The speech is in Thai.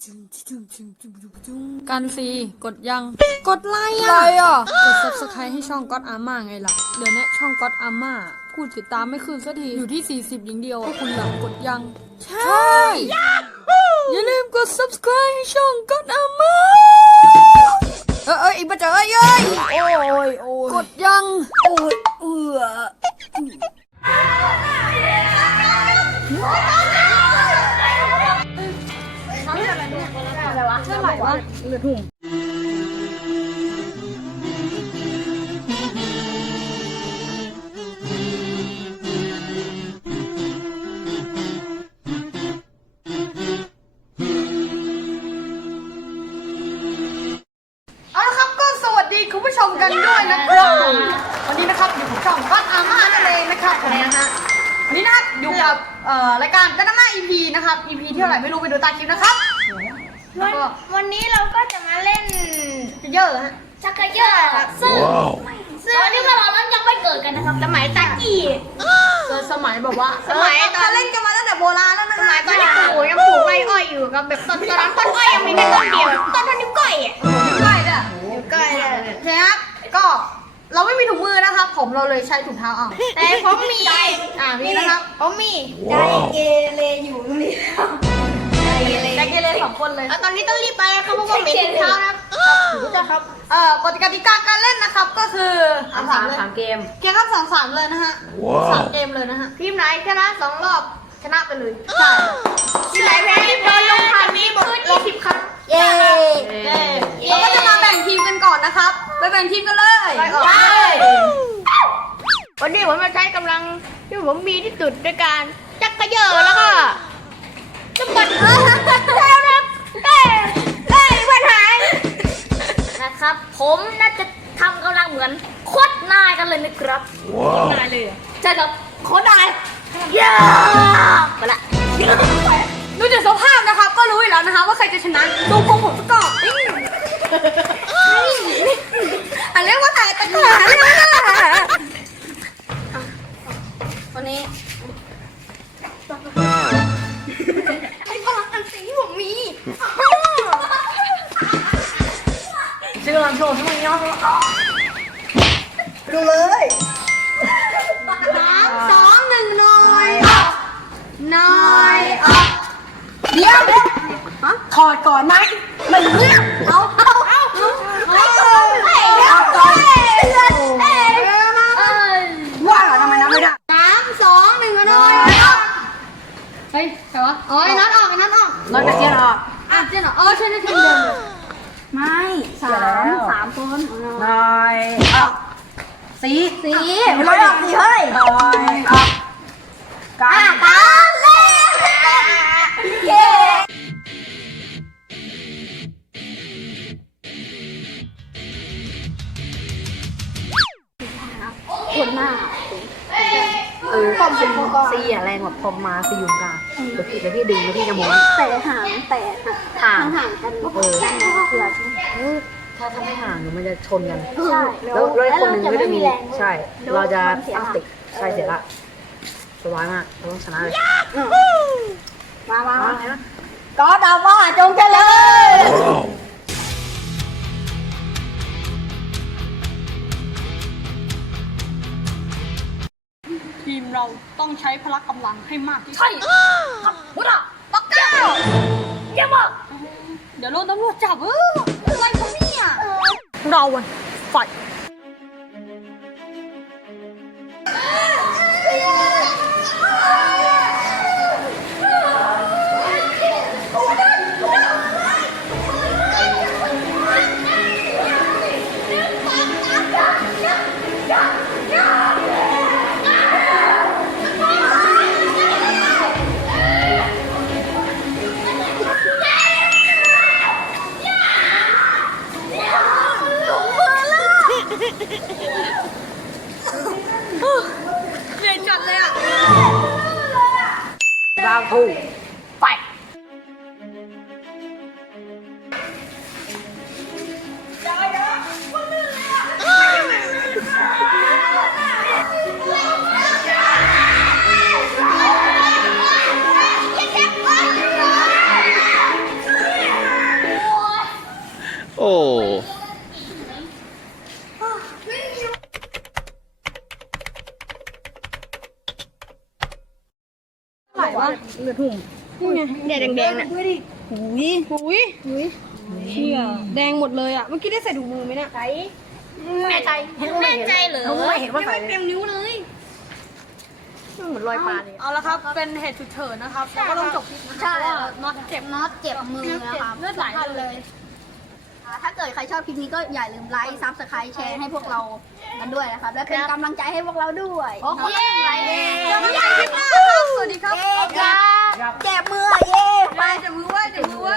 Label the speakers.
Speaker 1: กันซีกดยังกดไลค์กด subscribe ให้ช่องก๊อตอาม่าไงล่ะเดี๋ยวนี้ช่องก๊อตอาม่าพูดติดตามไม่ขึ้นสักทีอยู่ที่40อย่างเดียวพวกคุณหลังกดยังใช่อย่าลืมกด subscribe ให้ช่องก๊อตอาม่าอีกมาเจอโอ้ยกดยังโอ้ยอะไรวะเท่าไหร่วะเหลือถุงเอาละครับก็สวัสดีคุณผู้ชมกันด้วยนะครับวันนี้นะครับอยู่กับช่องก๊อตอาม่านั่นเองนะครับผมนะฮะวันนี้นะครับอยู่กับรายการก๊อตอาม่า EP นะครับ EP ที่เท่าไหร่ไม่รู้ไปดูตามคลิปนะครับ
Speaker 2: วันนี้เราก็จะมาเล่น
Speaker 1: เยอะฮะ
Speaker 2: ชักเกยอร์ครับซึ่งตอนนี้พวกเรายังไม่เกิดกันนะครับสมัยตะกี้
Speaker 1: สมัยแบบว่า
Speaker 2: สมัยตอน
Speaker 1: เล่นกันมาตั้งแต่โบราณแล้วนะ
Speaker 2: สมัยตอนที่ปู่ยังปลูกไร่อ้อยอยู่ครับแบบตอนนั้นต้นอ้อยยังมีแค่ต้นเดียวต้นเท่านิ้วก้อยอ่ะ
Speaker 1: ใกล้เนี่ย
Speaker 2: นิ้วก้อยเลย
Speaker 1: โอเคครับก็เราไม่มีถุงมือนะครับผมเราเลยใช้ถุงเท้าเอา
Speaker 2: แต่ผมมี
Speaker 1: มีนะครับ
Speaker 2: ผมมีใจเกเรอยู่ตรงนี้
Speaker 1: ใจเกเร2 คนเลย
Speaker 2: แล้วตอนนี้ต้องรีบไปครับเพราะว่าเหม็นเท้านะครับรู้จักครับ
Speaker 1: กติกาการเล่นนะครับก็คือ
Speaker 3: สามเกม
Speaker 1: ครับ3เลยนะฮะ3 เกมเลยนะฮะ
Speaker 2: ทีมไหนชนะ2 รอบชนะไปเลย
Speaker 1: ใช่
Speaker 2: ทีมไหนแพ้โดนลงทันนี้บท20 ครั้งเย้
Speaker 1: เราก็จะมาแบ่งทีมกันก่อนนะครับไปแบ่งทีมกันเลยไป
Speaker 2: วันนี้ผมมาใช้กำลังที่ผมมีที่สุดด้วยการจักกระเยอะแล้วก็สะบัดแล้วนะปัญหานะครับ ผมน่าจะทำกำลังเหมือนโคตรนายกันเลยนะครับนายเลยใช่ครับโคตรนายเย้ไปละ
Speaker 1: ดูจากสภาพนะครับก็รู้อยู่แล้วนะคะว่าใครจะชนะดูพงผมซะก่อนอันเรียกว่าถ่ายตะขาวันนี้
Speaker 2: ไอ้พลังอันสีผมมี
Speaker 3: ชื่อกำลังโชว์ทั้งนี้เนาะ
Speaker 1: ดูเลย3 2 1น้อยเดี๋ยวถอดก่อนไหมไม่เลือกเอาก่อนว่าทำไมนับไม่ได้3 2 1น้อยเฮ้ยใครวะไอ้นัดออก
Speaker 3: เราจะเกียร์ออก
Speaker 1: เจ๊หรอใช่เดิม
Speaker 3: ไม่3 คนหน่อยออกสีไม่ออกสีเฮ้ยหน่อยออก
Speaker 1: กันเลยเย้คนหน้า
Speaker 3: ซีอะแรงกว่าพอมาซีอยู่กลางเดี๋ยวพี่ดึงแล้วพี่จะม้วน
Speaker 1: แต่ห่าง
Speaker 3: ห่าง
Speaker 1: กัน
Speaker 3: ถ้าไม่ห่างมันจะชนกัน
Speaker 1: ใช่
Speaker 3: แล้วคนหนึ่งก็จะมีใช่เราจะตั้งติใช่เสร็จละสบายมากเราต้องชนะเลย
Speaker 1: มา
Speaker 3: เห็นไหม
Speaker 1: ก็ดาวว่าจงเจริญทีมเราต้องใช้พละกำลังให้มากที่สุด
Speaker 2: ใช่ครับพุทธปักเก้าเยี่ยมมาก
Speaker 1: เดี๋ยวโดนตำรวจจับอะไรของเนี่ยเราไฟ
Speaker 4: อ้
Speaker 1: ไหลวะเลือดหุ่มนี่ไงเนี่ยแดงๆเนี่ยหุยเชี่ยแดงหมดเลยอ่ะเมื่อกี้ได้ใส่ถุงมือไหมเนี่ย
Speaker 2: แน่ใจแน่ใจเหรอ
Speaker 3: ไม่เห็นว่าใส่
Speaker 1: เต็มนิ้วเลย
Speaker 3: เหมือนรอยปลาเลย
Speaker 1: เอาละครับเป็นเหตุฉุกเฉินนะครับแล้วก็ต้องจบคลิปนะครับเพราะว่าน็อตเจ็บ
Speaker 3: น็อตเจ็บมือนะครับ
Speaker 1: เลือดไหลเลย
Speaker 3: ถ้าเกิดใครชอบคลิปนี้ก็อย่าลืมไลค์ซับสไครต์แชร์ให้พวกเรากันด้วยนะครับ และเป็นกำลังใจให้พวกเราด้วย
Speaker 2: โอ้โหอะไรเนี่ย
Speaker 1: สวัสดีครับ
Speaker 3: สวัสดีครับเจ็บมือเย้
Speaker 1: ไปจับมือไว้จับมือไว้